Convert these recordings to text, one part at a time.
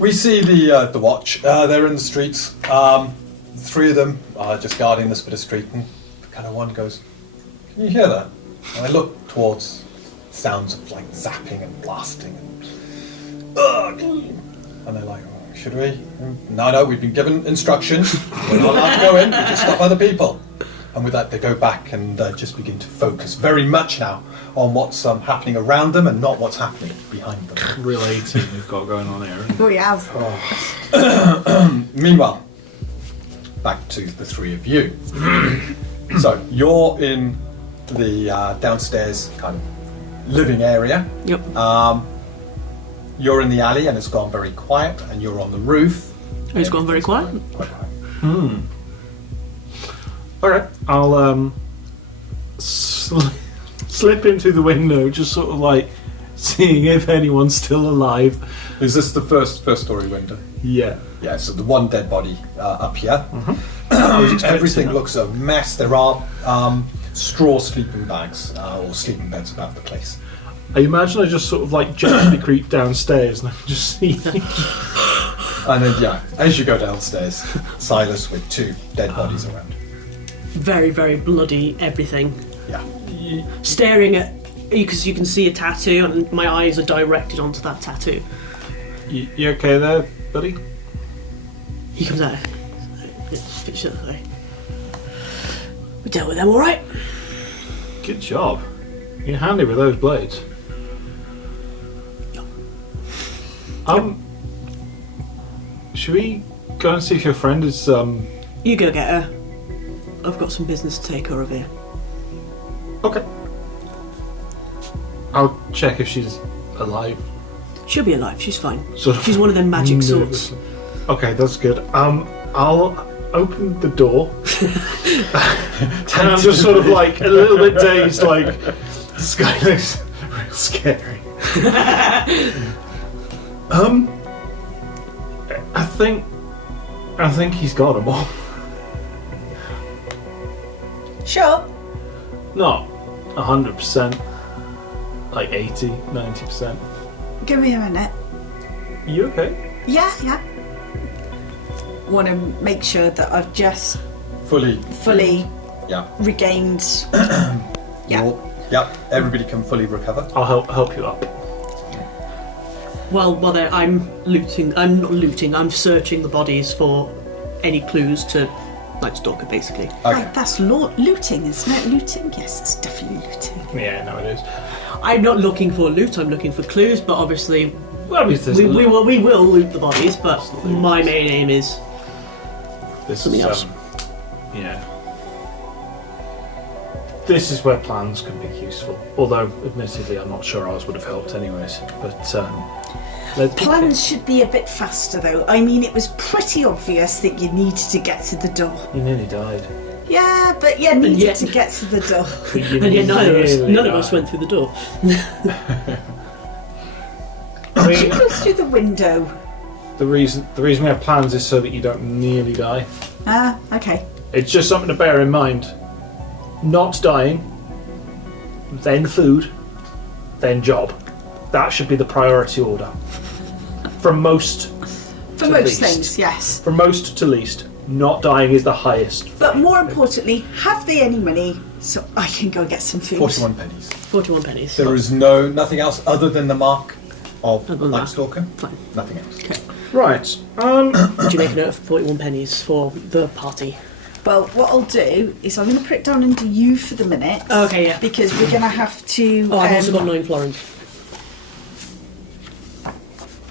We see the watch. They're in the streets. 3 of them are just guarding this bit of street, and kind of one goes, "Can you hear that?" And I look towards sounds of like zapping and blasting, and they're like, "Should we?" No, we've been given instructions. We're not allowed to go in. We just stop other people. And with that, they go back and just begin to focus very much now on what's happening around them and not what's happening behind them. Real A-team we've got going on here. Oh, we have. Meanwhile, back to the 3 of you. So you're in the downstairs kind of living area. Yep. You're in the alley and it's gone very quiet, and you're on the roof. It's gone very quiet. Quite quiet. Alright, I'll slip into the window, just sort of like seeing if anyone's still alive. Is this the first story window? Yeah. Yeah, so the one dead body up here. Everything looks a mess. There are straw sleeping bags or sleeping beds about the place. I imagine I just sort of like gently creep downstairs and I can just see. And then, as you go downstairs, Sylus with 2 dead bodies around. Very, very bloody everything. Yeah. Staring at, because you can see a tattoo, and my eyes are directed onto that tattoo. You okay there, buddy? He comes out. We dealt with them all right. Good job. You're handy with those blades. Should we go and see if your friend is You go get her. I've got some business to take her over here. Okay. I'll check if she's alive. She'll be alive. She's fine. Sort of She's one of them magic sorts. Okay, that's good. I'll open the door. And I'm just sort of like a little bit dazed, like this guy looks real scary. I think he's got them all. Sure. Not 100%. Like 80, 90%. Give me a minute. You okay? Yeah. Want to make sure that I've just Fully. Yeah. regained. Yeah. Yep. Everybody can fully recover. I'll help you up. Well, I'm looting. I'm not looting. I'm searching the bodies for any clues to Night Stalker, basically. Okay. Right, that's looting, isn't it? Looting? Yes, it's definitely looting. Yeah, no, it is. I'm not looking for loot. I'm looking for clues. But obviously, Well, we will loot the bodies. But my main aim is something else. Yeah. This is where plans can be useful. Although, admittedly, I'm not sure ours would have helped anyways. But Plans should be a bit faster, though. I mean, it was pretty obvious that you needed to get to the door. You nearly died. Yeah, but you needed to get to the door. And yet none of us went through the door. I Did you mean, go through the window? the reason we have plans is so that you don't nearly die. Ah, okay. It's just something to bear in mind. Not dying, then food, then job. That should be the priority order. From most For to most least. things, yes. From most to least. Not dying is the highest. But more importantly, have they any money so I can go get some food? 41 pennies. 41 pennies. There is nothing else other than the mark of Other than Night that. Stalker. Fine. Nothing else. Okay. Right. Did you make a note of 41 pennies for the party? Well, what I'll do is I'm going to put it down under you for the minute. Okay, yeah. Because we're going to have to... Oh, I've also got 9 florins.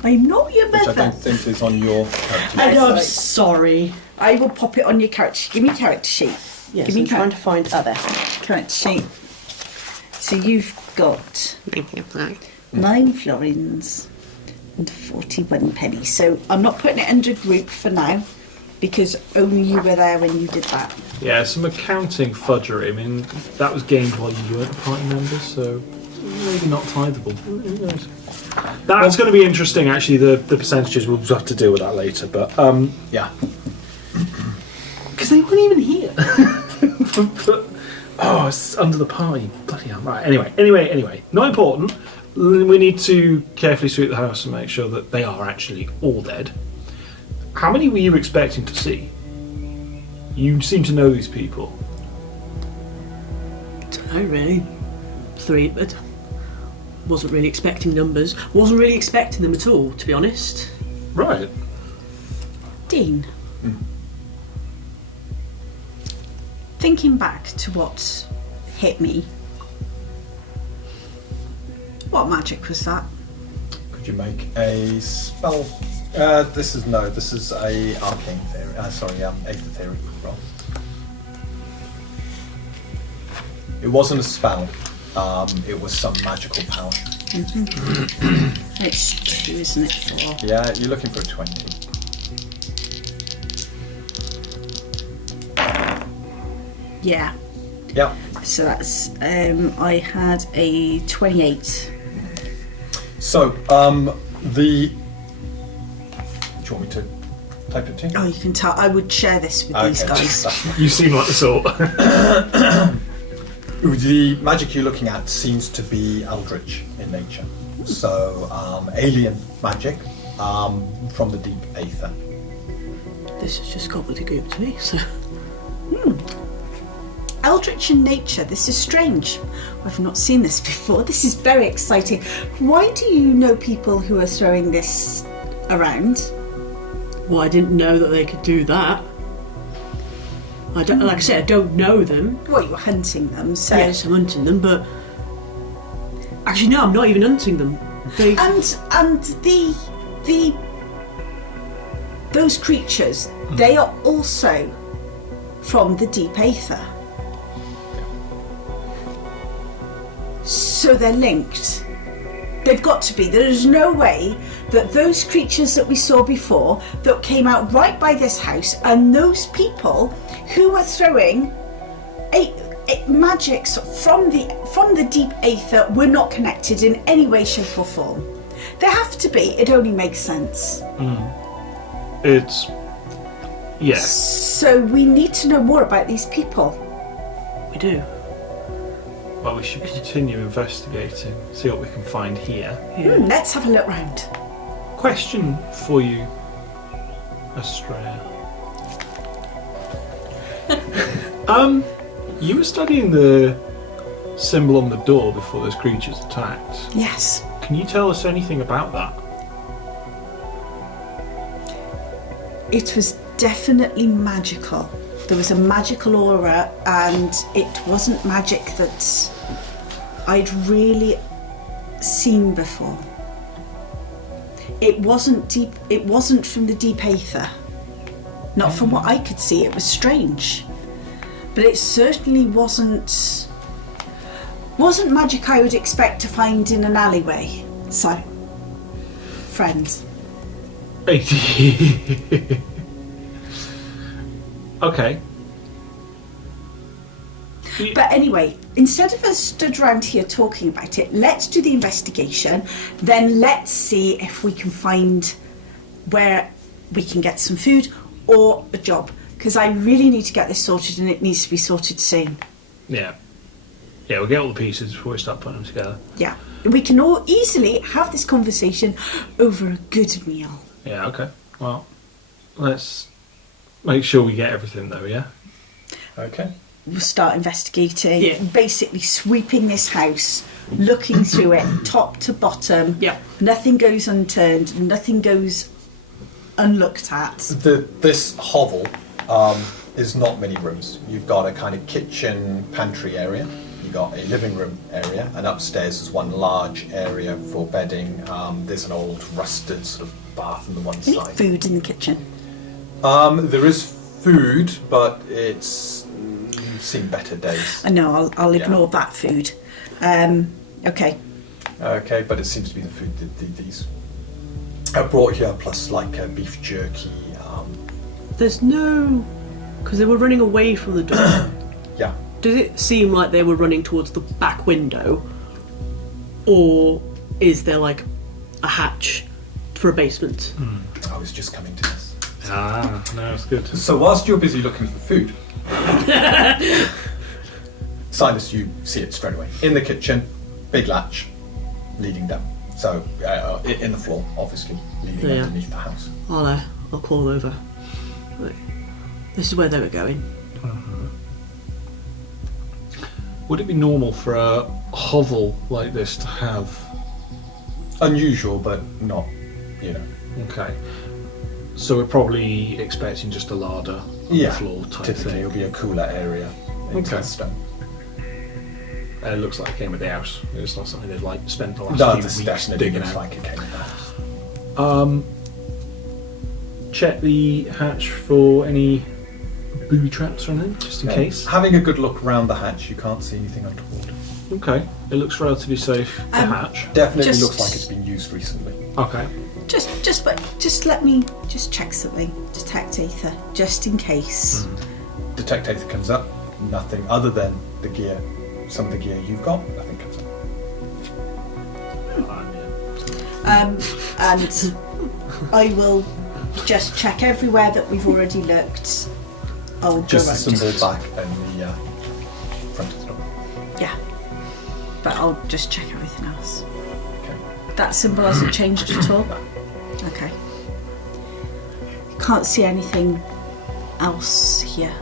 I'm not your Which I mother. don't think is on your character. I know, I'm sorry. sorry. I will pop it on your character. Give me character sheet. Yes, Give me I'm trying to find other. character sheet. So you've got 9 florins and 41 pennies. So I'm not putting it under group for now because only you were there when you did that. Yeah, some accounting fudgery. I mean, that was gained while you weren't a party member, so maybe not titheable. Who knows? That's going to be interesting, actually, the percentages. We'll have to deal with that later, but... Yeah. Because they weren't even here. Oh, it's under the party. Bloody hell. Right, anyway. Not important. we need to carefully sweep the house and make sure that they are actually all dead. How many were you expecting to see? You seem to know these people. Don't know, really. 3, but wasn't really expecting numbers. Wasn't really expecting them at all, to be honest. Right. Dean. Thinking back to what hit me, what magic was that? Could you make a spell? This is a arcane theory. Aether theory roll. It wasn't a spell. It was some magical power. It's 2, isn't it? 4. Yeah, you're looking for a 20. Yeah. Yeah. So that's I had a 28. So do you want me to type it to you? Oh, you can tell. I would share this with these guys. That's fine. You seem like the sort. The magic you're looking at seems to be eldritch in nature. So alien magic from the deep aether. This is just gobbledygook to me, so... Eldritch in nature. This is strange. I've not seen this before. This is very exciting. Why do you know people who are throwing this around? Well, I didn't know that they could do that. I don't, like I said, I don't know them. Well, you were hunting them, so... Yes, I'm hunting them, but... Actually, no, I'm not even hunting them. They... And those creatures, they are also from the deep aether. So they're linked. They've got to be. There is no way that those creatures that we saw before that came out right by this house and those people who were throwing magics from the deep aether were not connected in any way, shape or form. They have to be. It only makes sense. It's... Yeah. So we need to know more about these people. We do. Well, we should continue investigating, see what we can find here. Let's have a look round. Question for you, Estrella. You were studying the symbol on the door before those creatures attacked. Yes. Can you tell us anything about that? It was definitely magical. There was a magical aura, and it wasn't magic that I'd really seen before. It wasn't deep. It wasn't from the deep aether. Not from what I could see. It was strange, but it certainly wasn't magic I would expect to find in an alleyway. So, friends. Okay. But anyway, instead of us stood around here talking about it, let's do the investigation. Then let's see if we can find where we can get some food or a job. Because I really need to get this sorted, and it needs to be sorted soon. Yeah. Yeah, we'll get all the pieces before we start putting them together. Yeah. We can all easily have this conversation over a good meal. Yeah, okay. Well, let's make sure we get everything though, yeah? Okay. We'll start investigating, Yeah. basically sweeping this house, looking through it, top to bottom. Yeah. Nothing goes unturned, nothing goes unlooked at. This hovel is not many rooms. You've got a kind of kitchen pantry area. You've got a living room area, and upstairs is one large area for bedding. There's an old rusted sort of bath on the one Any side. food in the kitchen? There is food, but it's seen better days. I know, I'll Yeah. ignore that food. Okay. Okay, but it seems to be the food that these are brought here, plus like beef jerky. There's no... Because they were running away from the door. Yeah. Does it seem like they were running towards the back window? Or is there like a hatch for a basement? I was just coming to this. Ah, no, it's good. So whilst you're busy looking for food, Silas, you see it straight away. In the kitchen, big latch, leading down. So in the floor, obviously, leading Yeah. underneath the house. I'll call over. Right. This is where they were going. Would it be normal for a hovel like this to have? Unusual, but not, Okay. So we're probably expecting just a larder on the floor type typically thing. it'll be a cooler area. Okay. Stone. It looks like it came with the house. It's not something they've spent the last No, few this weeks definitely digging looks out. like it came in the house. Check the hatch for any booby traps or anything, just in case. Having a good look around the hatch, you can't see anything untoward. Okay, it looks relatively safe. The hatch. Definitely Just- looks like it's been used recently. Okay. Just let me just check something. Detect ether, just in case. Detect Aether comes up, nothing other than the gear. Some of the gear you've got, nothing comes up. And I will just check everywhere that we've already looked. I'll Just go the around, symbol back and the front of the door. yeah, but I'll just check everything else. Okay. That symbol hasn't changed at all. Okay. Can't see anything else here.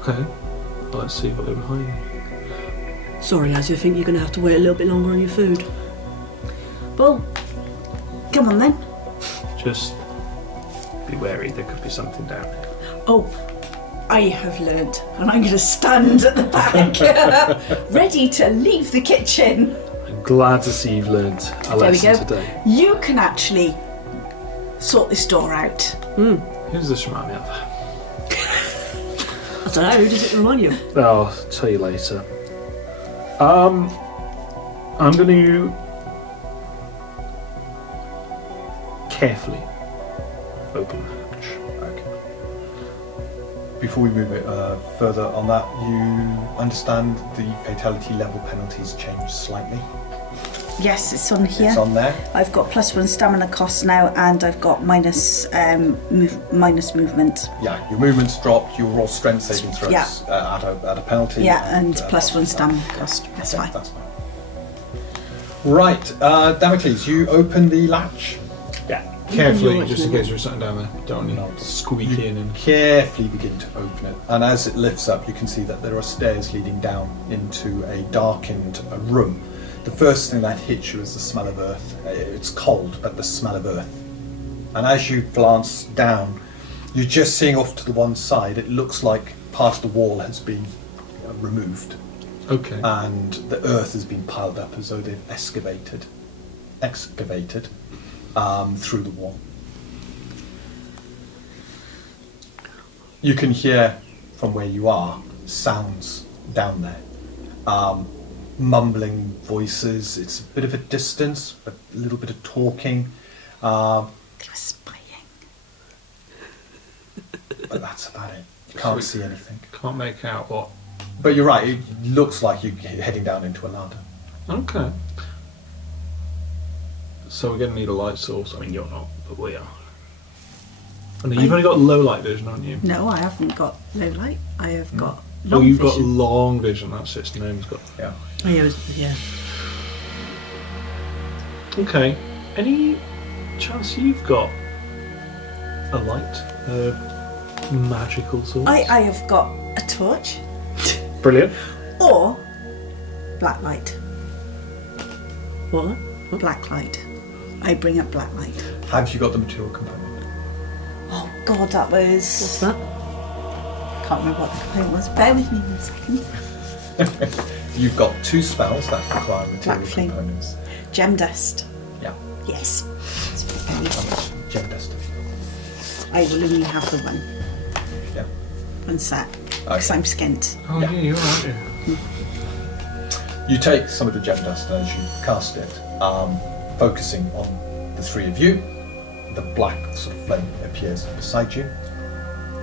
Okay. Let's see what they're behind. Sorry, Az, I think you're going to have to wait a little bit longer on your food. Well, come on then. Just be wary, there could be something down there. Oh, I have learnt, and I'm going to stand at the back, ready to leave the kitchen. I'm glad to see you've learned a There we lesson go. today. You can actually sort this door out. Who does this remind me of? I don't know, who does it remind you of? I'll tell you later. I'm going to carefully open the hatch. Okay. Before we move it further on that, you understand the fatality level penalties changed slightly. Yes, it's on here. It's on there. I've got +1 stamina cost now, and I've got minus movement. Yeah, your movement's dropped, your raw strength saving throws Yeah. at a penalty. Yeah, and +1 +1 stamina cost. That's fine. That's fine. Right, Damocles, you open the latch. Yeah. Carefully, You're just in right. case there's something down there. Don't want No. to squeak in and... Carefully begin to open it, and as it lifts up, you can see that there are stairs leading down into a darkened room. The first thing that hits you is the smell of earth. It's cold, but the smell of earth. And as you glance down, you're just seeing off to the one side, it looks like part of the wall has been removed, Okay. and the earth has been piled up as though they've excavated through the wall. You can hear from where you are sounds down there. Mumbling voices. It's a bit of a distance, but a little bit of talking. They were spying. But that's about it. You can't see anything. Can't make out what... But you're right, it looks like you're heading down into a ladder. Okay. So we're going to need a light source. I mean, you're not, but we are. And you've only got low light vision, haven't you? No, I haven't got low light. I have got Oh, long you've got vision. long vision. That's it. Gnome's got... Yeah. Oh, yeah. Okay. Any chance you've got a light? A magical source? I have got a torch Brilliant. or black light. What? Black light. I bring up black light. Have you got the material component? Oh God, that was. What's that? Can't remember what the component was. Bear with me 1 second. You've got 2 spells that require material Black flame. components. Gem dust. Yeah. Yes. That's what I need. How much gem dust have you I will only have the one. got? Yeah. One set. Because Okay. I'm skint. Oh, Yeah. yeah, you're right. Yeah. You take some of the gem dust as you cast it, focusing on the 3 of you. The black sort of flame appears beside you.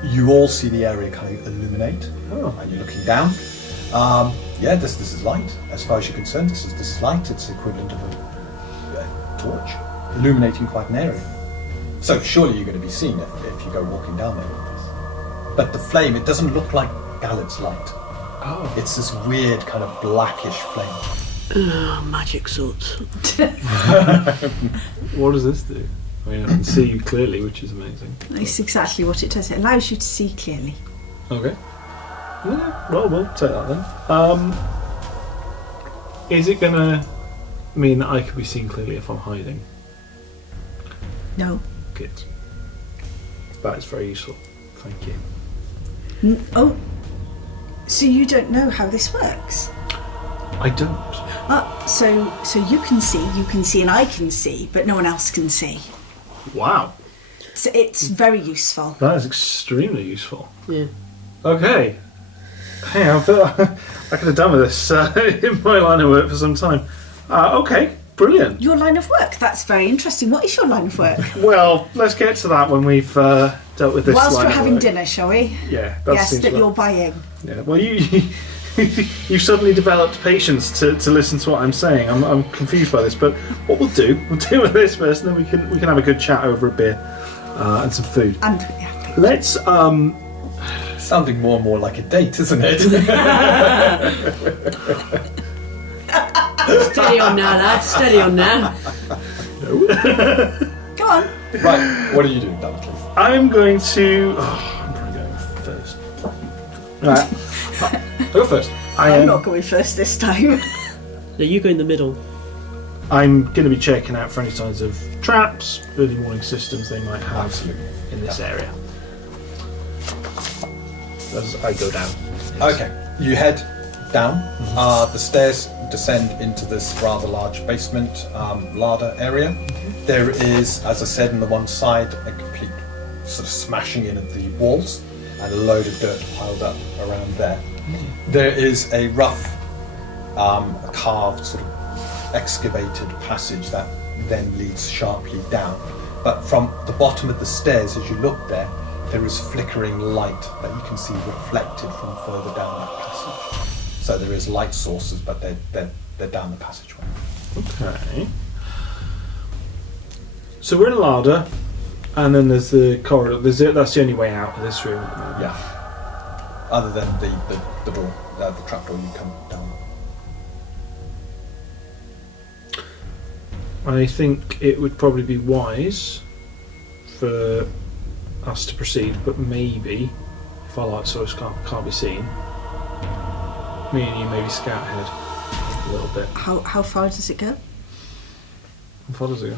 You all see the area kind of illuminate, and you're looking down. Yeah, this is light. As far as you're concerned, this is light. It's the equivalent of a torch, illuminating quite an area. So surely you're going to be seen if you go walking down there with this. But the flame, it doesn't look like Galet's light. Oh. It's this weird kind of blackish flame. Magic sorts. What does this do? I mean, I can see you clearly, which is amazing. That's exactly what it does. It allows you to see clearly. Okay. Yeah, well, we'll take that then. Is it going to mean that I can be seen clearly if I'm hiding? No. Good. That is very useful. Thank you. Oh, so you don't know how this works? I don't. So you can see, and I can see, but no one else can see. Wow. So it's very useful. That is extremely useful. Yeah. Okay. Hey, I feel I could have done with this in my line of work for some time. Okay, brilliant. Your line of work, that's very interesting. What is your line of work? Well, let's get to that when we've dealt with this. Whilst line we're of having work. dinner, shall we? Yeah, Yes, that you're buying. Yeah. Well, you've suddenly developed patience to listen to what I'm saying. I'm confused by this, but what we'll do with this first, and then we can have a good chat over a beer and some food. And yeah. Let's Sounding more and more like a date, isn't it? Steady on now, lad. Steady on now. Go on. Right, what are you doing, Duncan? I'm going to. I'm probably going first. Right. I'll go first. I'm not going first this time. No, you go in the middle. I'm going to be checking out for any signs of traps, early warning systems they might have Absolutely. in this area. As I go down. Okay, you head down. The stairs descend into this rather large basement larder area. There is, as I said, on the one side, a complete sort of smashing in of the walls and a load of dirt piled up around there. There is a rough, carved, sort of excavated passage that then leads sharply down. But from the bottom of the stairs, as you look there is flickering light that you can see reflected from further down that passage. So there is light sources, but they're down the passageway. Okay. So we're in a larder, and then there's the corridor. That's the only way out of this room at the moment. Yeah. Other than the door, the trapdoor you come down. I think it would probably be wise for us to proceed, but maybe if our light source can't be seen, me and you maybe scout ahead a little bit. How far does it go? How far does it go?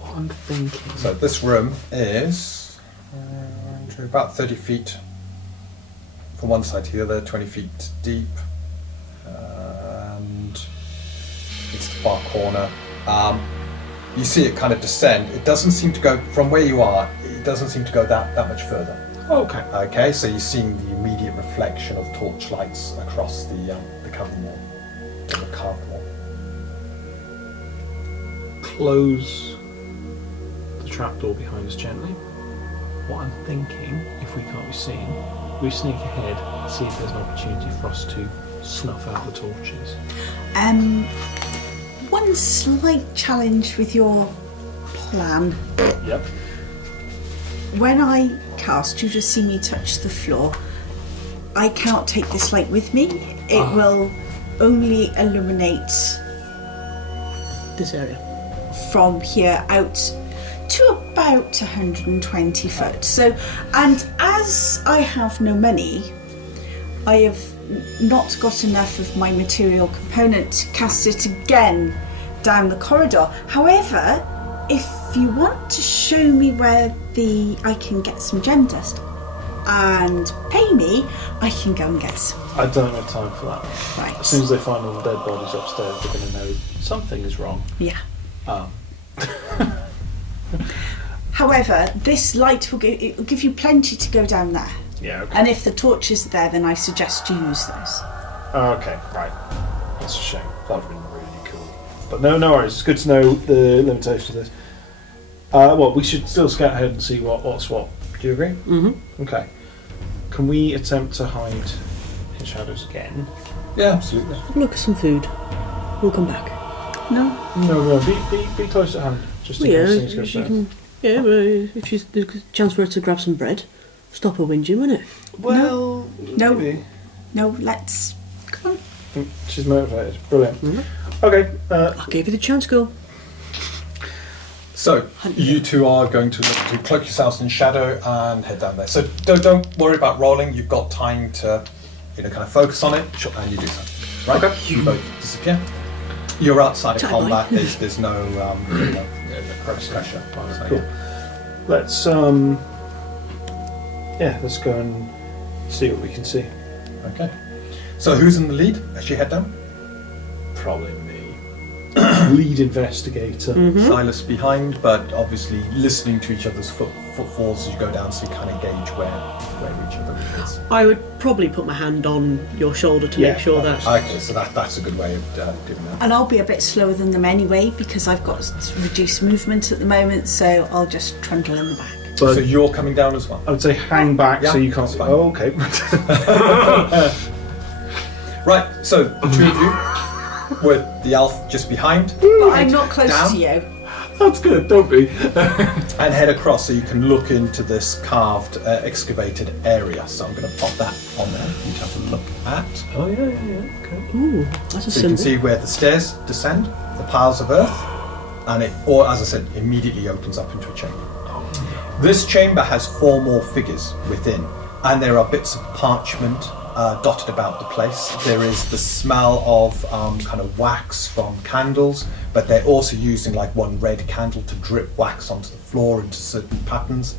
What I'm thinking. So this room is about 30 feet from one side to the other, 20 feet deep, and it's the far corner. You see it kind of descend. It doesn't seem to go from where you are. It doesn't seem to go that much further. Okay. Okay, so you're seeing the immediate reflection of torchlights across the cavern wall, or the carved wall. Close the trapdoor behind us gently. What I'm thinking, if we can't be seen, we sneak ahead and see if there's an opportunity for us to snuff out the torches. One slight challenge with your plan. Yep. When I cast, you just see me touch the floor. I cannot take this light with me. It will only illuminate This area. from here out to about 120 foot. So, and as I have no money, I have not got enough of my material component to cast it again down the corridor. However, if you want to show me where I can get some gem dust and pay me, I can go and get some. I don't have time for that. Right. As soon as they find all the dead bodies upstairs, they're going to know something is wrong. Yeah. Um, However, this light will give you plenty to go down there. yeah. Okay. And if the torch is there, then I suggest you use those. Okay. Right. That's a shame. That would have been really cool. But no worries. It's good to know the limitations of this. Well, we should still scout ahead and see what's what. Do you agree? Mm-hmm. Okay. Can we attempt to hide in shadows again? Yeah, absolutely. Look at some food. We'll come back. No? No. Be close at hand, just in case things go you south. can Yeah, but if she's there's a chance for her to grab some bread, stop her whinging, wouldn't it? Well, No. maybe. No, let's. Come on. She's motivated. Brilliant. Mm-hmm. Okay. I gave you the chance, girl. So you two are going to look to cloak yourselves in shadow and head down there. So don't worry about rolling. You've got time to, kind of focus on it, and you do so. Right? Okay. You both disappear. You're outside of Tie combat. boy. There's no pressure. So, Cool. yeah. Let's let's go and see what we can see. Okay. So who's in the lead as you head down? Probably me. Lead investigator. Sylus behind, but obviously listening to each other's footfalls as you go down, so you kind of gauge where each other is. I would probably put my hand on your shoulder to Yeah, make sure that. Okay, so that's a good way of doing that. And I'll be a bit slower than them anyway because I've got reduced movement at the moment, so I'll just trundle in the back. But So you're coming down as well. I would say hang back Yeah, so you can't. that's fine. Oh, okay. Right, so the two of you, with the elf just behind, But I'm not close down. to you. That's good. Don't be. and head across so you can look into this carved, excavated area. So I'm going to pop that on there for you to have a look at. Oh yeah. Okay. Ooh, that's a So you can symbol. see where the stairs descend, the piles of earth, and it, or as I said, immediately opens up into a chamber. This chamber has 4 more figures within, and there are bits of parchment dotted about the place. There is the smell of kind of wax from candles, but they're also using like one red candle to drip wax onto the floor into certain patterns.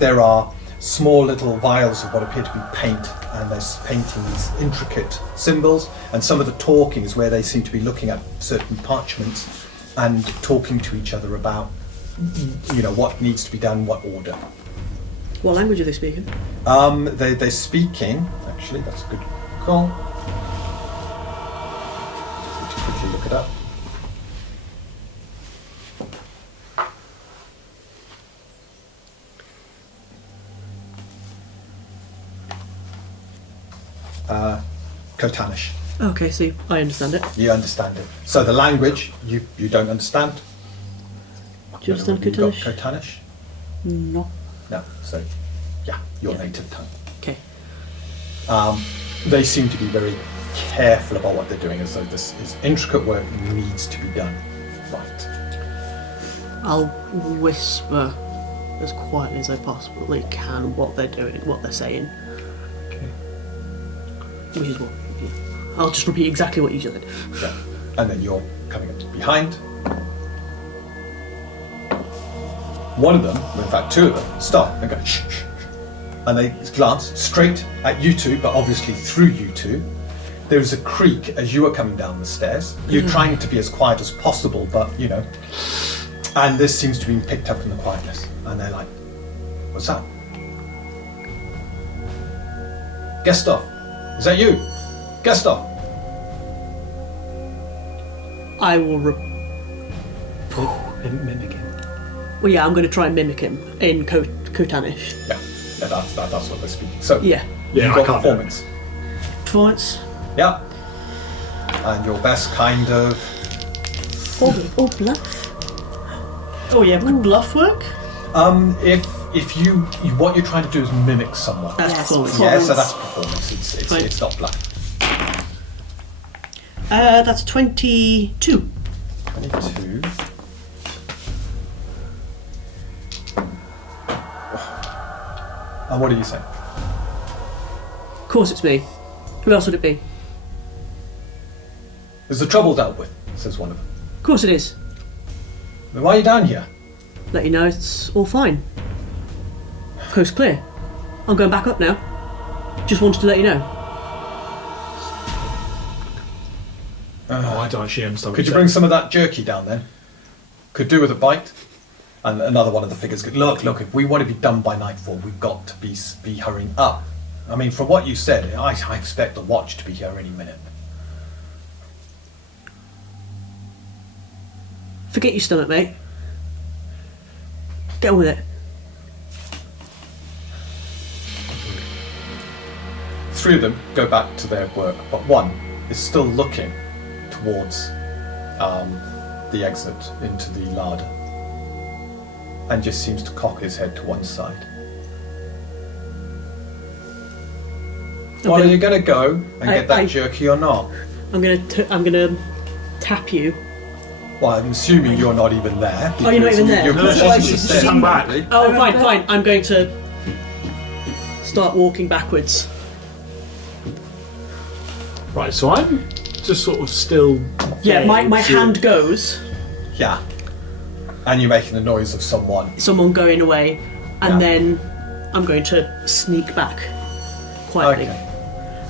There are small little vials of what appear to be paint, and they're painting these intricate symbols, and some of the talking is where they seem to be looking at certain parchments and talking to each other about what needs to be done, what order. What language are they speaking? They're speaking, actually, that's a good call. Just need to quickly look it up. Cotanish. Okay, see, I understand it. You understand it. So the language, you don't understand. Do you understand You've got Cotanish? Cotanish? No. No, so yeah, your Yeah. native tongue. Okay. They seem to be very careful about what they're doing, as though this is intricate work needs to be done right. I'll whisper as quietly as I possibly can what they're doing, what they're saying. Okay. Which is what. I'll just repeat exactly what you just said. Yeah. And then you're coming up behind. One of them, in fact 2 of them, stop and go shh, shh, shh. And they glance straight at you two, but obviously through you two. There is a creak as you are coming down the stairs. You're trying to be as quiet as possible, but and this seems to be picked up in the quietness. And they're like, what's that? Gustav, is that you? Gustav. I will. Mimicking. Well, yeah, I'm going to try and mimic him in Cotanish. Yeah, that's what they're speaking. So Yeah. Yeah, you've I got can't do it. performance. Performance. Yeah. And your best kind of Or bluff. Oh yeah, could bluff work? if you what you're trying to do is mimic someone. That's Yes, performance. Yeah, so performance. that's performance. Fine. It's not bluff. That's 22. 22. And what do you say? Of course it's me. Who else would it be? Is the trouble dealt with? Says one of them. Of course it is. Then why are you down here? Let you know it's all fine. Coast clear. I'm going back up now. Just wanted to let you know. Oh, I don't actually understand. what Could you you're bring saying. some of that jerky down then? Could do with a bite. And another one of the figures goes, look, if we want to be done by nightfall, we've got to be hurrying up. I mean, from what you said, I expect the watch to be here any minute. Forget your stomach, mate. Get on with it. 3 of them go back to their work, but one is still looking towards the exit into the larder. and just seems to cock his head to one side. Well, are you going to go and get that jerky or not? I'm gonna tap you. Well, I'm assuming you're not even there. Oh, you're not even there? You're No, she's come back. Oh, fine. I'm going to start walking backwards. Right, so I'm just sort of still. Yeah, my so- hand goes. Yeah. And you're making the noise of Someone going away, and Yeah. then I'm going to sneak back quietly. Okay.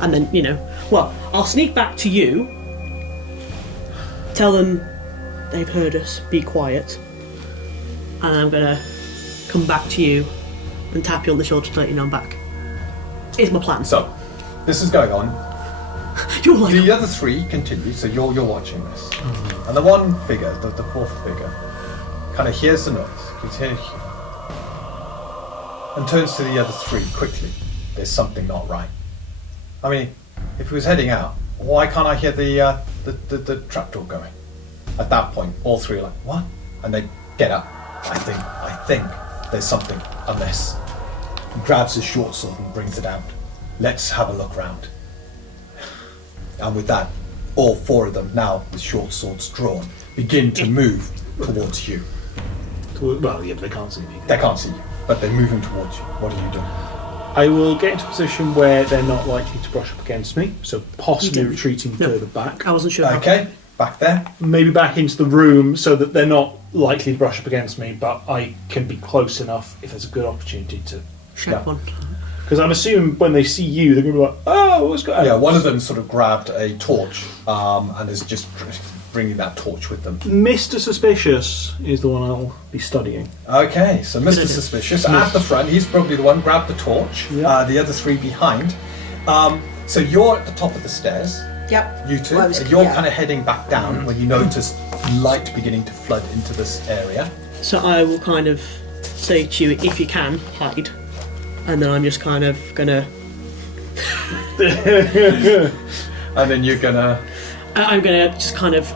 And then, I'll sneak back to you, tell them they've heard us, be quiet, and I'm gonna come back to you and tap you on the shoulder to let you know I'm back. Is my plan. So, this is going on. You're like, The other three continue, so you're watching this. And the one figure, the fourth figure, kind of hears the noise, and turns to the other three quickly. There's something not right. I mean, if he was heading out, why can't I hear the trapdoor going? At that point, all three are like, what? And they get up. I think there's something amiss. He grabs his short sword and brings it out. Let's have a look round. And with that, all four of them, now with short swords drawn, begin to move towards you. Well, yeah, but they can't see me. They can't see you, but they're moving towards you. What are you doing? I will get into a position where they're not likely to brush up against me, so possibly You didn't. retreating No. further back. I wasn't sure. Okay, back there. Maybe back into the room so that they're not likely to brush up against me, but I can be close enough if there's a good opportunity to. Check Yeah. one. Because I'm assuming when they see you, they're going to be like, oh, what's going on? Yeah, one of them sort of grabbed a torch and is just bringing that torch with them. Mr. Suspicious is the one I'll be studying. Okay, so Mr. Suspicious at the front, he's probably the one, grabbed the torch, Yeah. the other three behind. So you're at the top of the stairs, Yep. you two, Well, I was- and you're yeah. kind of heading back down when you notice light beginning to flood into this area. So I will kind of say to you, if you can, hide. And then I'm just kind of gonna. And then you're gonna... I'm gonna just kind of,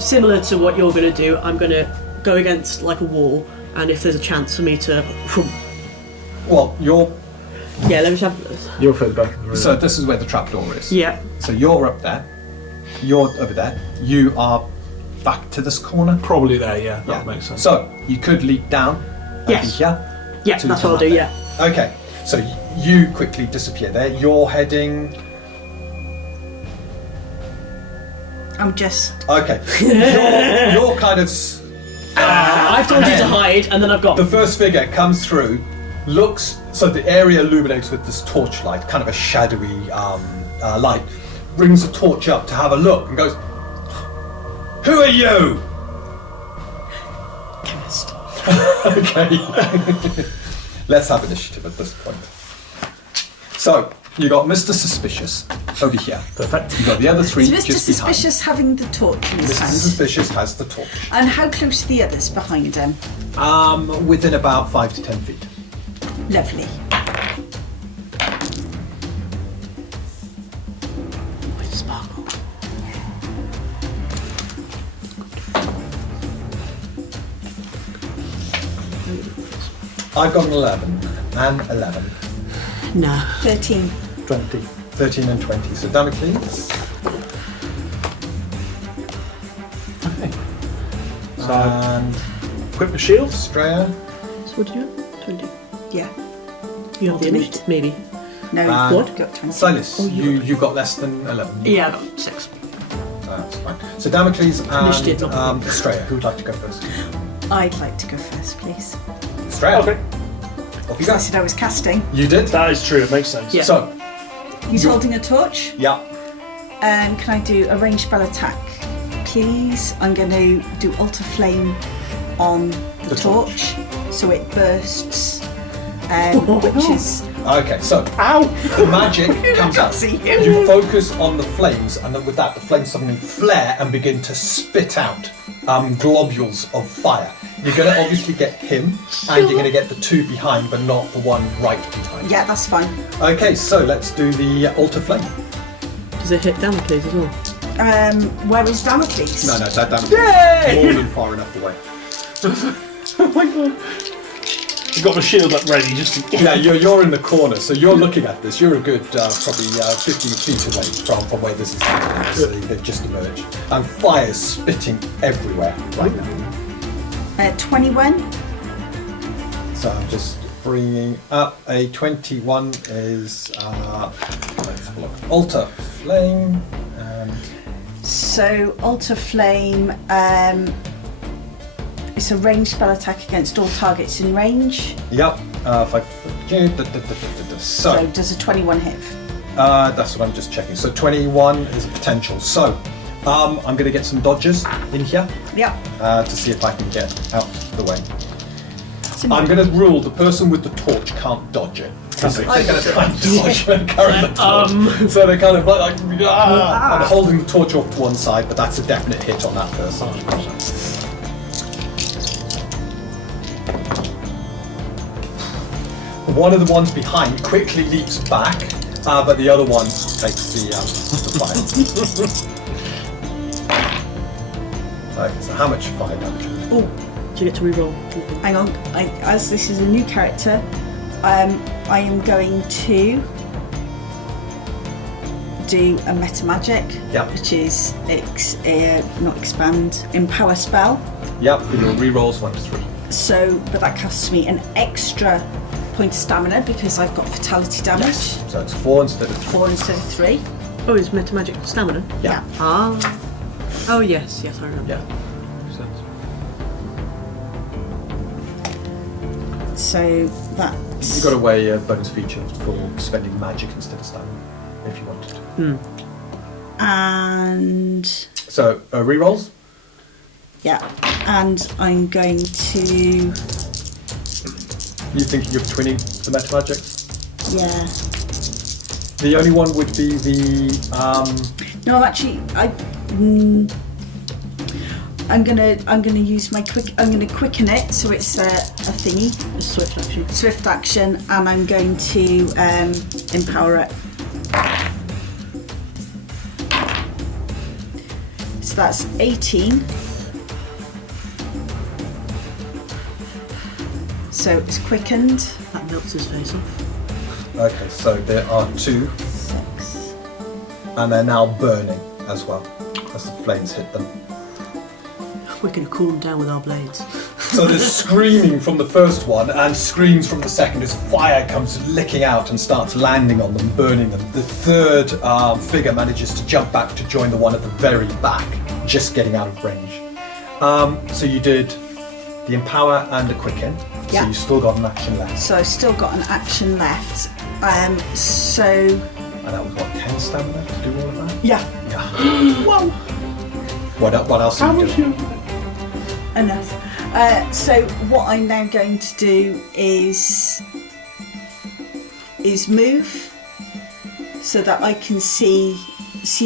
similar to what you're gonna do, I'm gonna go against like a wall, and if there's a chance for me to. Well, you're... Yeah, let me just have. You're further back in the room. So this is where the trapdoor is. Yeah. So you're up there, you're over there, you are back to this corner. Probably there, yeah. That makes sense. So you could leap down. Yes. Here. Yeah, to that's come what I'll up do, there. yeah. Okay. So you quickly disappear there. You're heading. I'm just. Okay. you're kind of. I've told you to hide, and then I've got. The first figure comes through, looks. So the area illuminates with this torchlight, kind of a shadowy light. Brings a torch up to have a look and goes, "Who are you?" Chemist. Okay. Let's have initiative at this point. So you got Mr. Suspicious over here. Perfect. You got the other three Is Mr. just Suspicious having the torch in his behind. Mr. hand? Suspicious has the torch. And how close are the others behind him? Within about 5 to 10 feet. Lovely. With sparkle. I've got an 11 and 11. No. 13. 20. 13 and 20. So Damocles. Okay. So And equip the shield. Straya. So what did you have? 20. Yeah. You have the Ultimate. initiative, maybe. No, And what? Got 20. Sylus. Oh, you got less than 11. Yeah, I got 6. That's fine. So Damocles Initiative, and not Straya. Who would like to go first? I'd like to go first, please. Straya. Okay. Off you Because I go. said I was casting. You did? That is true, it makes sense. Yeah. So, He's holding a torch. yeah. Can I do a ranged spell attack, please? I'm going to do alter flame on the torch, so it bursts, which is. Okay, so Ow! the magic comes can't out. see you. You focus on the flames, and then with that, the flames suddenly flare and begin to spit out globules of fire. You're going to obviously get him, and you're going to get the two behind, but not the one right behind. Yeah, that's fine. Okay, so let's do the altar flame. Does it hit Damocles as well? Where is Damocles? No, that damage Yay! is more than far enough away. Oh my god. I've got my shield up ready just to... Yeah, you're in the corner, so you're looking at this. You're a good probably 15 feet away from where this is happening. So they've just emerged. And fire's spitting everywhere right now. 21. So I'm just bringing up a 21 is, let's have a look, Altar Flame. And So, Altar Flame, it's a ranged spell attack against all targets in range. yep, So, does a 21 hit? That's what I'm just checking. So 21 is a potential. So I'm going to get some dodgers in here Yep. to see if I can get out of the way. I'm going to rule the person with the torch can't dodge it. Because they're going to try and dodge and carry the torch. So they're kind of like I'm holding the torch off to one side, but that's a definite hit on that person. One of the ones behind quickly leaps back, but the other one takes the fire. Right, so how much fire damage? Oh, do you get to reroll? Hang on. As this is a new character, I am going to do a meta magic, Yep. which is not expand, empower spell. Yep, for your rerolls 1 to 3. So, but that costs me an extra point of stamina because I've got fatality damage. So it's 4 instead of 3. 4 instead of 3. Oh, it's meta magic stamina. Yeah. Ah. Oh yes, I remember. Yeah. So that. You've got a way bonus feature for spending magic instead of stamina, if you wanted to. And So, rerolls? yeah, and I'm going to. You thinking of twinning the meta magic? Yeah. The only one would be the. No, I'm gonna use my quick. I'm gonna quicken it so it's a thingy, A swift action. swift action, and I'm going to empower it. So that's 18. So it's quickened. That melts his face off. Okay, so there are 2, 6. and they're now burning as well, as the flames hit them. We're going to cool them down with our blades. So there's screaming from the first one and screams from the second as fire comes licking out and starts landing on them, burning them. The third figure manages to jump back to join the one at the very back, just getting out of range. So you did the empower and the quicken, so Yeah. you've still got an action left. So I've still got an action left. So And that was what, 10 stamina to do all of that? yeah. Yeah. Whoa. What else are you doing? Enough. So what I'm now going to do is move so that I can see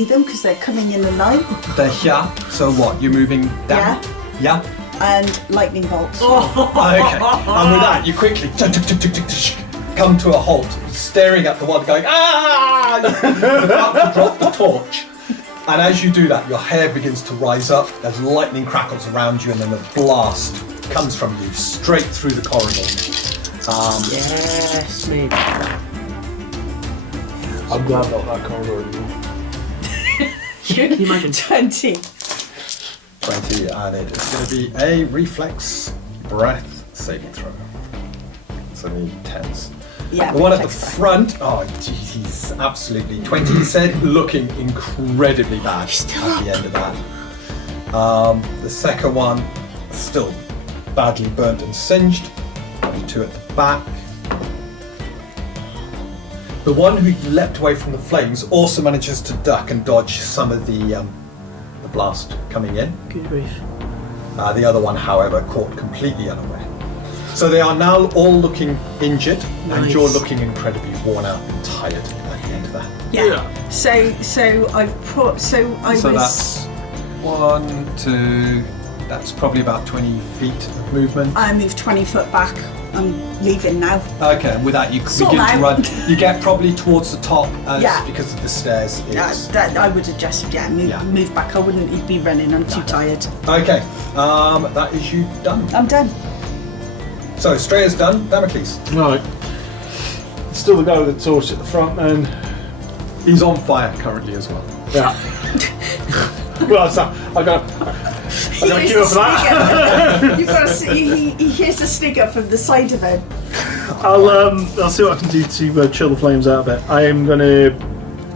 them because they're coming in the line. They're here, so what, you're moving down? Yeah? And lightning bolts. Okay, and with that, you quickly come to a halt, staring at the one going, ah! You're about to drop the torch. And as you do that, your hair begins to rise up as lightning crackles around you, and then a blast comes from you straight through the corridor. Yes, mate. I'm glad about that corridor anymore. Can you imagine? 20. 20, and it is going to be a reflex breath saving throw. So I need 10s. Yeah. The one at the reflex front, oh geez, he's absolutely 20. He said, looking incredibly bad at the end of that. The second one, still badly burnt and singed. 2 at the back. The one who leapt away from the flames also manages to duck and dodge some of the blast coming in. Good grief. The other one, however, caught completely unaware. So they are now all looking injured, and Nice. you're looking incredibly worn out and tired at the end of that. Yeah. So I've put. So I So was. that's 1, 2. That's probably about 20 feet of movement. I moved 20 foot back. I'm leaving now. Okay, and with that you Sort begin to out. run. You get probably towards the top, as Yeah. because of the stairs. It's, That I would have just move back. I wouldn't be running. I'm too tired. Okay, that is you done. I'm done. So Streya's done. Damocles. Right. Still the guy with the torch at the front, then. He's on fire currently as well. Yeah. Well, so I got to queue up for that. You've got to he hears the snigger from the side of him. I'll see what I can do to chill the flames out a bit. I am going to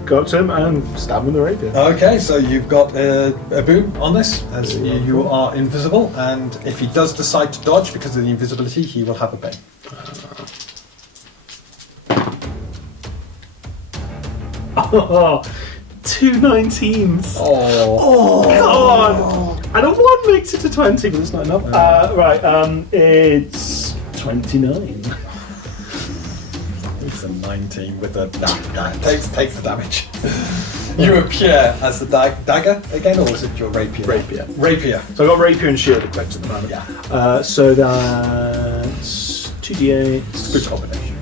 go up to him and stab him with the rapier. Okay, so you've got a boom on this, as you are invisible, and if he does decide to dodge because of the invisibility, he will have a bane. Oh, 2 19s. Oh. God! And a 1 makes it to 20, but it's not enough. Right, it's 29. It's a 19 with a takes the damage. You appear as the dagger again, or is it your rapier? Rapier. So I've got rapier and shield equipped at the moment. Yeah. So that's 2d8. Good combination.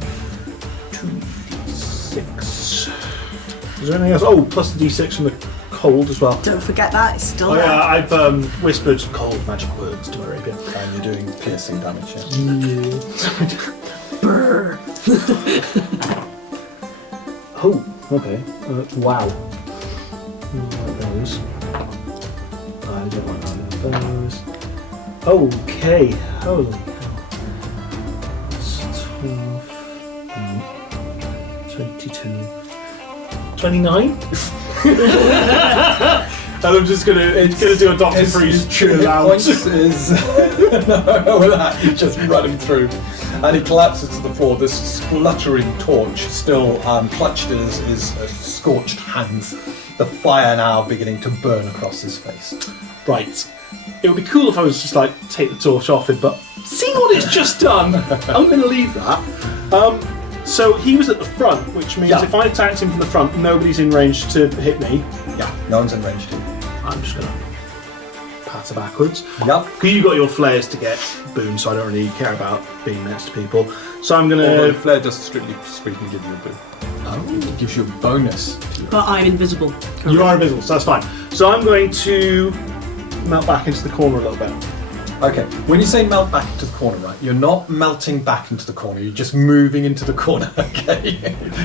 2d6. Is there anything else? Oh, plus the d6 from the cold as well. Don't forget that, it's still Oh there. yeah, I've whispered cold magic words to my rapier. And you're doing piercing damage, yeah? Brr. Oh, okay. Wow. I don't like those. I don't like those. Okay, holy hell. That's 12, 22, 29? And I'm just gonna do a Dr. Freeze true points allowance. is no, with that you just run him through, and he collapses to the floor. This spluttering torch still clutched in his scorched hands. The fire now beginning to burn across his face. Right. It would be cool if I was just like take the torch off him, but seeing what it's just done, I'm going to leave that. So he was at the front, which means if I attacked him from the front, nobody's in range to hit me. Yeah, no one's in range to. I'm just going to patter backwards. Yep. Because you got your flares to get boon, so I don't really care about being next to people. So I'm going Although to... flare does strictly speaking give you a boon. Oh, it gives you a bonus. But I'm invisible. You are invisible, so that's fine. So I'm going to melt back into the corner a little bit. Okay, when you say melt back into the corner, right, you're not melting back into the corner, you're just moving into the corner, okay?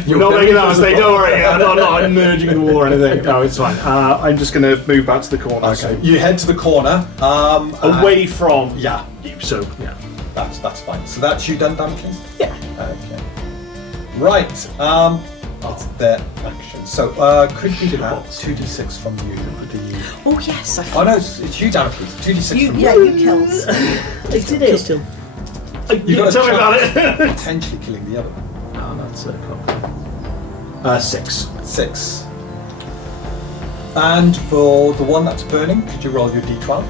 You're not making that mistake, don't worry. I'm not emerging in the wall or anything. No, it's fine. I'm just going to move back to the corner. Okay, So you head to the corner. away from Yeah, you, so yeah. that's fine. So that's you done, Damocles? Yeah. Okay. Right, that's their action. So, could we have 2d6 from you? Oh yes, I Oh no, it's you, Damocles. 2d6 from yeah, you. you killed. I did it still. You got tell me about it. Potentially killing the other one. Oh, that's cool. 6. 6. And for the one that's burning, could you roll your d12?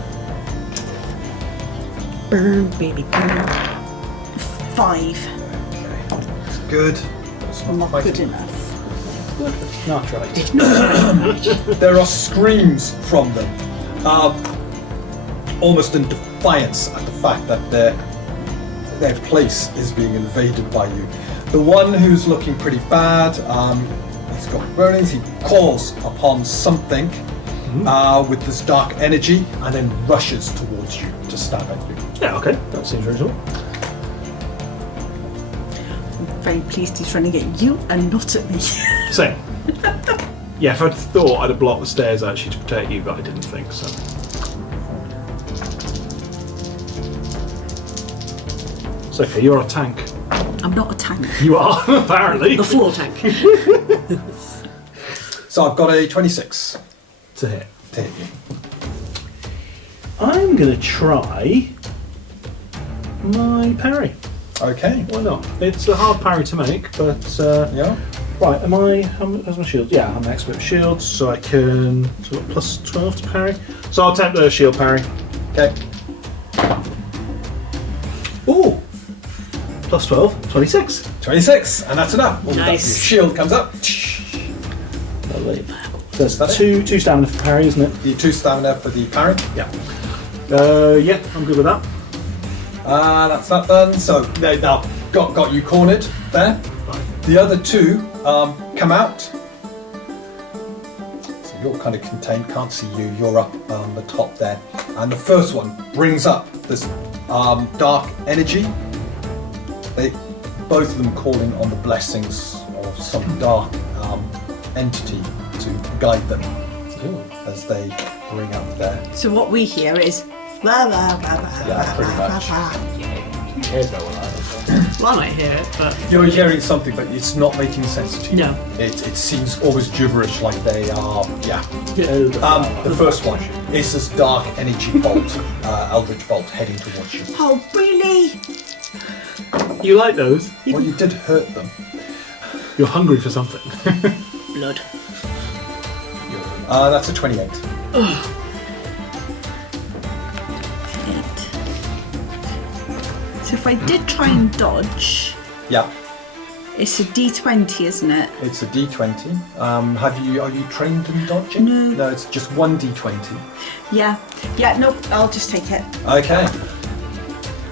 Burn, baby, burn. 5. Okay, that's good. That's Not quite good enough. Not right. There are screams from them, almost in defiance at the fact that their place is being invaded by you. The one who's looking pretty bad, he's got burnings, he calls upon something with this dark energy and then rushes towards you to stab at you. Yeah, okay. That seems reasonable. I'm very pleased he's trying to get you and not at me. Same. Yeah, if I'd thought I'd have blocked the stairs actually to protect you, but I didn't think so. It's okay, you're a tank. I'm not a tank. You are, apparently. The floor tank. So I've got a 26 To hit. to hit you. I'm going to try my parry. Okay. Why not? It's a hard parry to make, but... Yeah. Right, how's my shield? Yeah, I'm an expert with shields, so I can... So I've got plus 12 to parry. So I'll attempt the shield parry. Okay. Ooh! Plus 12, 26. 26, and that's enough. All Nice. your shield comes up. Lovely. There's that two stamina for parry, isn't it? The 2 stamina for the parry. Yeah. Yeah, I'm good with that. That's that done. So they now got you cornered there. Right. The other 2 come out. So you're kind of contained, can't see you. You're up on the top there. And the first one brings up this dark energy both of them calling on the blessings of some dark entity to guide them as they bring up their. So what we hear is. Yeah, pretty much. Well, I might hear it, but You're hearing something, but it's not making sense to you. No. It seems almost gibberish, like they are. Yeah. The first one is this dark energy bolt, eldritch bolt, heading towards you. Oh, really? You like those? Well, you did hurt them. You're hungry for something. blood. That's a 28. 8. So if I did try and dodge, Yeah. it's a D20, isn't it? It's a D20. Are you trained in dodging? No. No, it's just one D20. Yeah. Yeah, nope, I'll just take it. Okay.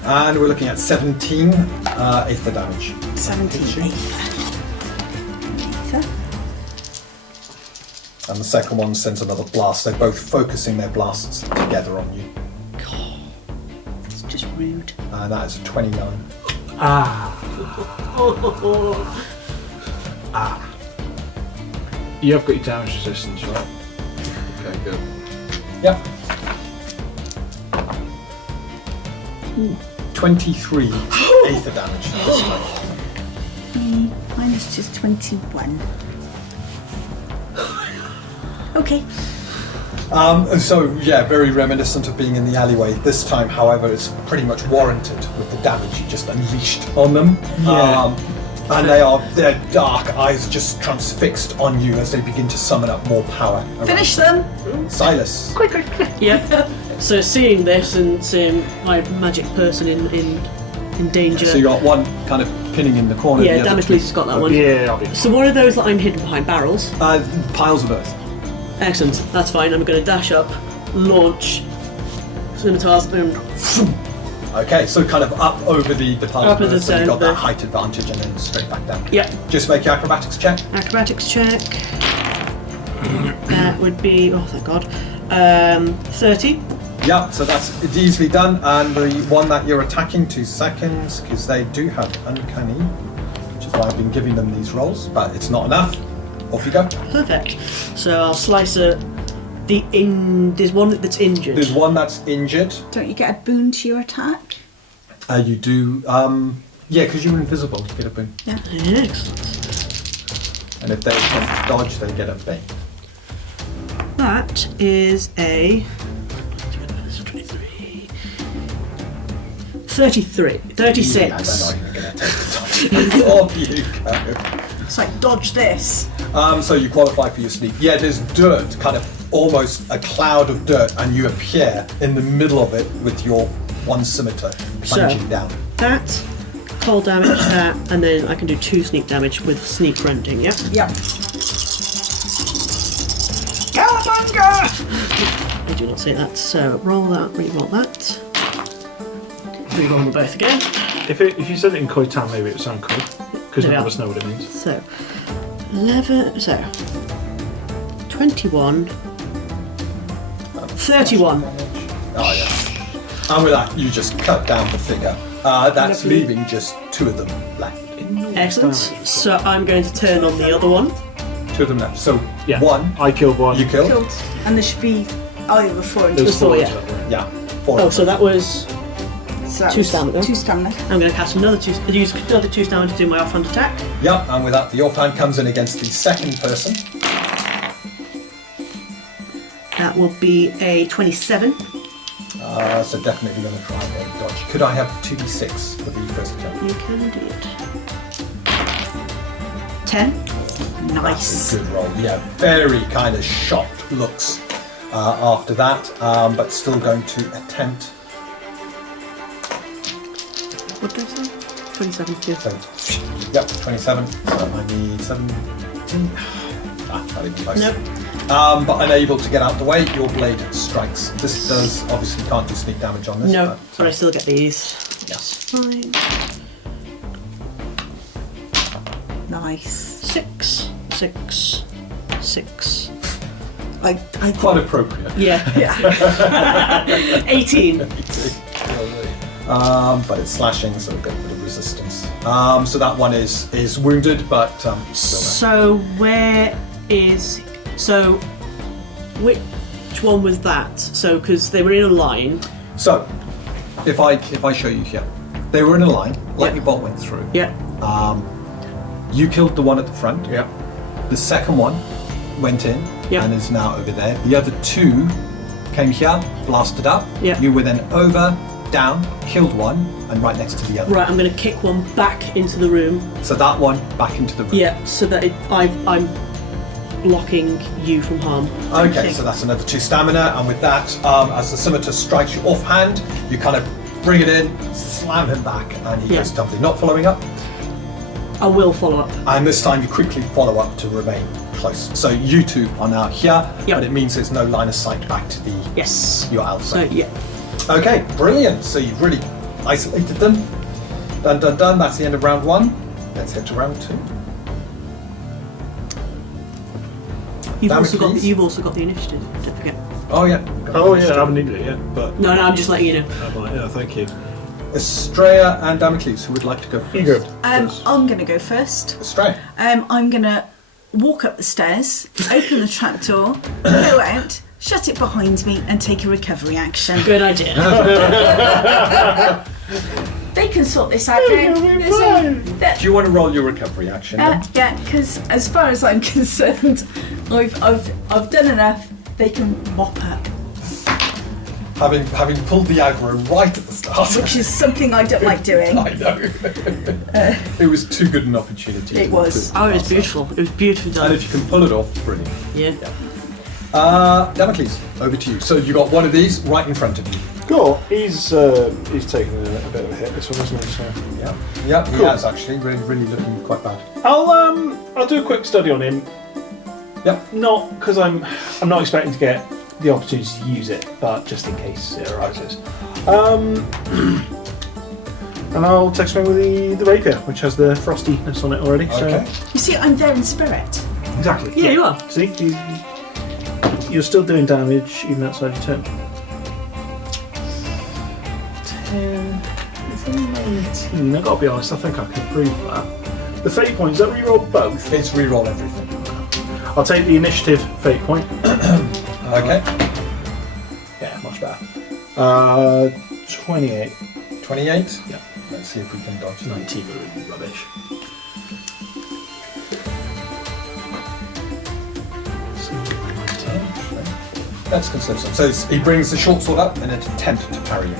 And we're looking at 17 Aether damage. 17 Aether. And the second one sends another blast. They're both focusing their blasts together on you. It's just rude. And that is a 29. You have got your damage resistance, right? Okay, good. Yep. 23 Aether damage. This time. Minus just 21. Okay. So yeah, very reminiscent of being in the alleyway. This time, however, it's pretty much warranted with the damage you just unleashed on them. Yeah. And their dark eyes just transfixed on you as they begin to summon up more power. around Finish you. them. Silas. Quick. Yeah. So seeing this and seeing my magic person in danger. So you got one kind of pinning in the corner. Yeah, the other damage two- police has got that one. Yeah, I'll be. So one of those that I'm hidden behind barrels. Piles of earth. Excellent, that's fine. I'm going to dash up, launch, scimitars, and Okay, so kind of up over the piles Up of at the earth, so you got center. that height advantage, and then straight back down. yeah, Just make your acrobatics check. acrobatics check. That would be, oh thank God, 30. Yeah, so that's it's easily done. And the one that you're attacking, 2 seconds, because they do have uncanny, which is why I've been giving them these rolls, but it's not enough. Off you go. Perfect. So I'll slice it. There's one that's injured. There's one that's injured. Don't you get a boon to your attack? You do, yeah, because you're invisible, you get a boon. Yeah. Excellent. And if they can dodge, they get a bane. That is a 23, 33, 36. Yeah, they're not even going to take the dodge. Off you go. It's like, dodge this. So you qualify for your sneak. Yeah, there's dirt, kind of almost a cloud of dirt, and you appear in the middle of it with your one scimitar plunging down. That, cold damage, that, and then I can do 2 sneak damage with sneak rending, yep? Yep. Cowabunga! I do not say that, so roll that, re-roll that. Re-roll them both again. If you said it in Khoisan, maybe it would sound cool. Because none of us know what it means. So, 11, so, 21, 31. Oh yeah. And with that, you just cut down the figure. That's Lovely. leaving just 2 of them left. Excellent. So I'm going to turn on the other one. 2 of them left. So Yeah. one I killed one. you killed. Killed. And there should be. Oh, there were 4 and 2. There's four, four. yeah. Yeah. 4. Oh, so that was. So that 2 was stamina. 2 stamina. I'm going to cast use another 2 stamina to do my offhand attack. Yeah, and with that, the offhand comes in against the second person. That will be a 27. So definitely going to try and dodge. Could I have 2d6 for the first attempt? You can do it. 10. Nice. That's a good roll. Yeah, very kind of shocked looks after that, but still going to attempt. What did I say? 27. Yeah. So, yep, 27. So I need 17. Not even close. Nope. But unable to get out the way, your blade strikes. This does obviously can't do sneak damage on this. No, but I still get these. Yes. Fine. Nice. 6, 6, 6. I Quite appropriate. Yeah. 18. But it's slashing, so we've got a bit of resistance. So that one is wounded, but still there. So where is... So which one was that? So, because they were in a line. So, if I show you here, they were in a line. Lightning bolt went through. Yeah. You killed the one at the front. Yeah. The second one went in Yeah. and is now over there. The other two came here, blasted up. Yeah. You were then over, down, killed one, and right next to the other. Right, I'm going to kick one back into the room. So that one back into the room. Yeah, so that I'm blocking you from harm. Okay, so that's another 2 stamina, and with that, as the scimitar strikes you offhand, you kind of bring it in, slam him back, and he goes tumbling. Not following up, I will follow up. and this time you quickly follow up to remain close. So you two are now here, Yep. but it means there's no line of sight back to the Yes. your alpha. So, yeah. Okay, brilliant. So you've really isolated them. Done, done, done. That's the end of round 1. Let's head to round 2. You've Damage, please. also got the initiative, don't forget. Oh yeah. Oh yeah, I haven't needed it yet, but No, I'm just letting you know. yeah, thank you. Estrella and Damocles, who would like to go first? You go. I'm going to go first. Estrella. I'm going to walk up the stairs, open the trapdoor, go out, shut it behind me, and take a recovery action. Good idea. They can sort this out. Do you want to roll your recovery action? Then? Yeah, because as far as I'm concerned, I've done enough. They can mop up, Having pulled the aggro right at the start. which is something I don't like doing. I know. It was too good an opportunity. It was. Oh, it was beautiful. It was beautifully And done. if you can pull it off, brilliant. Yeah. Damocles, over to you. So you got one of these right in front of you. Cool. He's taken a bit of a hit. This one, isn't he? So. Yeah. Yeah, he Cool. has actually. Really looking quite bad. I'll do a quick study on him. Yep. Not because I'm not expecting to get the opportunity to use it, but just in case it arises. And I'll text him with the rapier, which has the frostiness on it already. Okay. You see, I'm there in spirit. Exactly. Yeah, you are. See, you're still doing damage even outside your turn. 10, it's a 19. I've got to be honest, I think I can improve that. The fate point, does that reroll both? It's re-roll everything. I'll take the initiative fate point. Okay. Yeah, much better. 28. 28. Yeah. Let's see if we can dodge that. 19 would be rubbish. Let's consider some. So he brings the short sword up in an attempt to parry you.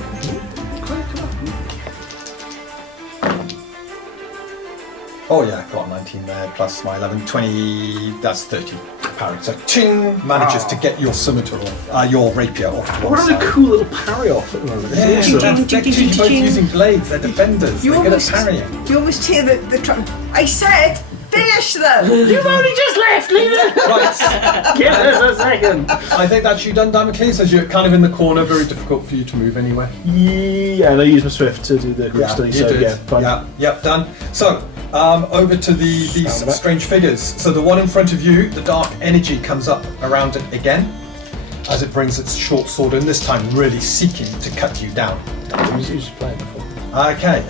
Oh yeah, got 19 there, plus my 11, 20, that's 30 parry. So ting manages to get your scimitar off, your rapier off to one What side. a cool little parry off at the moment. Yeah, It's awesome. they're both using blades, they're defenders, they're good at parrying. You almost hear the truck. I said, finish them. You've only just left, leave it! Right, Give us a second! I think that's you done, Damocles, as you're kind of in the corner, very difficult for you to move anywhere. Yeah, and I use my Swift to do the quick study, you so did. yeah, fine. Yep, done. So, over to these Stand back. strange figures. So the one in front of you, the dark energy comes up around it again, as it brings its short sword in, this time really seeking to cut you down. He's playing before. Okay,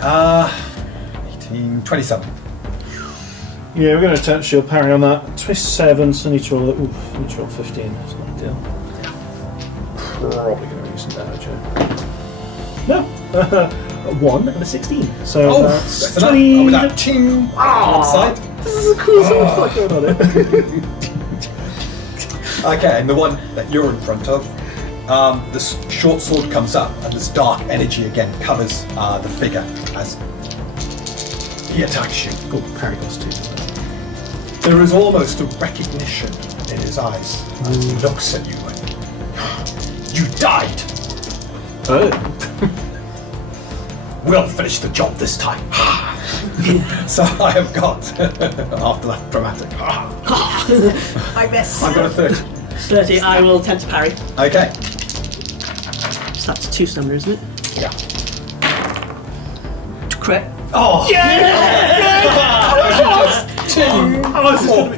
18, 27. Yeah, we're going to attempt shield parry on that. 27, so need to roll, need to roll 15, that's not ideal. Probably going to use some damage here. No! A 1 and a 16. So Oh, that's that's enough. 20. Oh, with that ting on side. This is a cool sort of fight going on it. Okay, and the one that you're in front of, this short sword comes up, and this dark energy again covers the figure as he attacks you. Oh, parry cost 2, doesn't it? There is almost a recognition in his eyes as he looks at you. You died. Oh. We'll finish the job this time. So I have got, after that dramatic, I miss. I've got a 30. 30, I will attempt to parry. Okay. So that's 2 stamina, isn't it? Yeah. Crit. Oh! Yeah!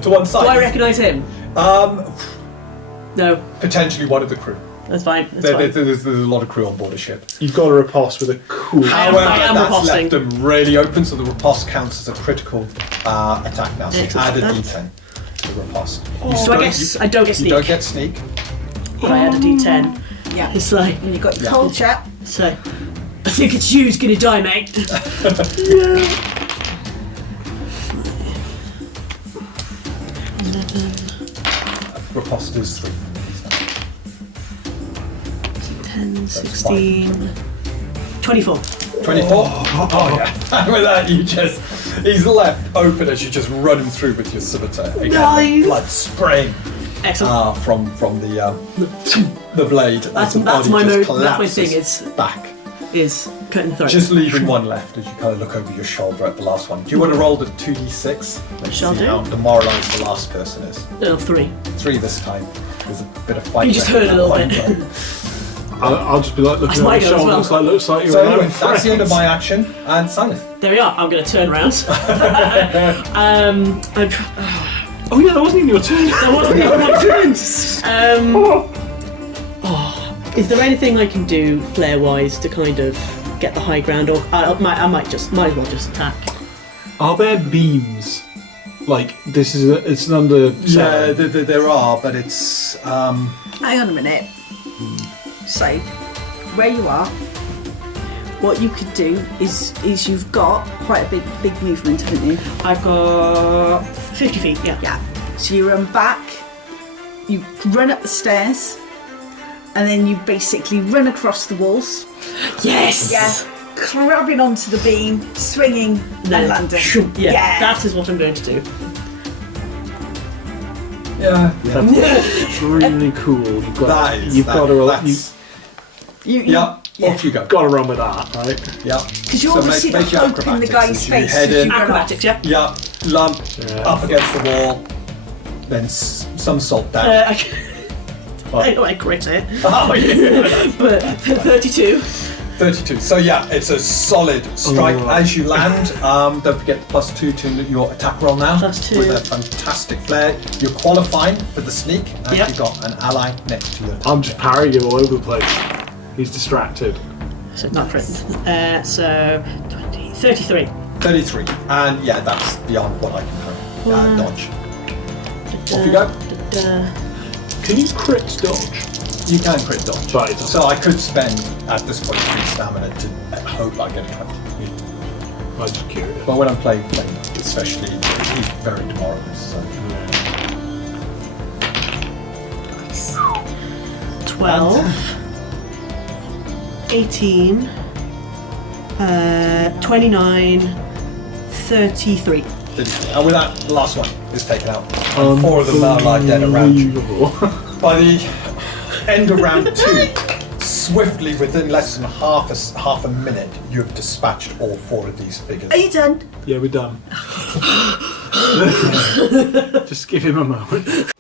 To one side. Do I recognise him? Um, No. potentially one of the crew. That's fine. That's There- fine. there's a lot of crew on board the ship. You've got a riposte with a cool. am However, that's riposting. left them really open, so the riposte counts as a critical attack now. So Excellent. add a d10 to the riposte. So I guess I don't get You sneak. don't get sneak. But I had a D10. Yeah. It's like, And you've got your Yeah. cold chat. so I think it's you who's gonna die, mate. Riposte is 3. 10, 16, 24. 24? Oh, yeah. And with that, he's left open as you just run him through with your scimitar. Again, Nice. blood spraying Excellent. from the blade. That's as the body my just mode. That's my thing. collapses back. Is cutting the throat. Just leaving one left as you kind of look over your shoulder at the last one. Do you want to roll the 2d6? Let's Shall see do. how demoralised the last person is. No, 3. 3 this time. There's a bit of fight. You just there. heard a little One bit. go. I'll just be like looking That's over my my go as shoulder. well. Looks like you're So alone. anyway, that's the end of my action. And Silas. There we are. I'm going to turn around. I'm Oh yeah, that wasn't even your turn. That wasn't even my turn. Is there anything I can do flare-wise to kind of get the high ground, or I might as well just attack? Are there beams? Like this is it's an under. Yeah, there are, but it's Hang on a minute. So, where you are, what you could do is you've got quite a big movement, haven't you? I've got 50 feet. Yeah. Yeah. So you run back, you run up the stairs, and then you basically run across the walls. Yes. Yeah. Grabbing onto the beam, swinging, and landing. Yeah. That is what I'm going to do. Extremely cool. You've got that is you've that, got to that's, Yeah. off you go. got to run with that, right? Yeah. Because you always see the make your hope in the acrobatics guy's as you face. head as in. you run off. Acrobatics. Yeah. Yeah, lump Yeah. up against the wall, then some salt down. I crit it, Oh yeah. but 32. 32. So yeah, it's a solid strike Oh. as you land. Don't forget the +2 to your attack roll now. +2. With a fantastic flare. You're qualifying for the sneak, and Yep. you've got an ally next to you. I'm just parrying him all over the place. He's distracted. So not crit. So 20, 33. 33. And yeah, that's beyond what I can dodge. Off you go. Can you crit dodge? You can crit dodge. Right. So I could spend, at this point, 3 stamina to hope I get a 20. I'm just curious. But when I'm playing especially, he's very demoralised. So. 12, 18, 29, 33. And with that, the last one is taken out. And 4 of them now lie dead around you. Unbelievable. By the end of round 2, swiftly, within less than half a minute, you've dispatched all 4 of these figures. Are you done? Yeah, we're done. Just give him a moment.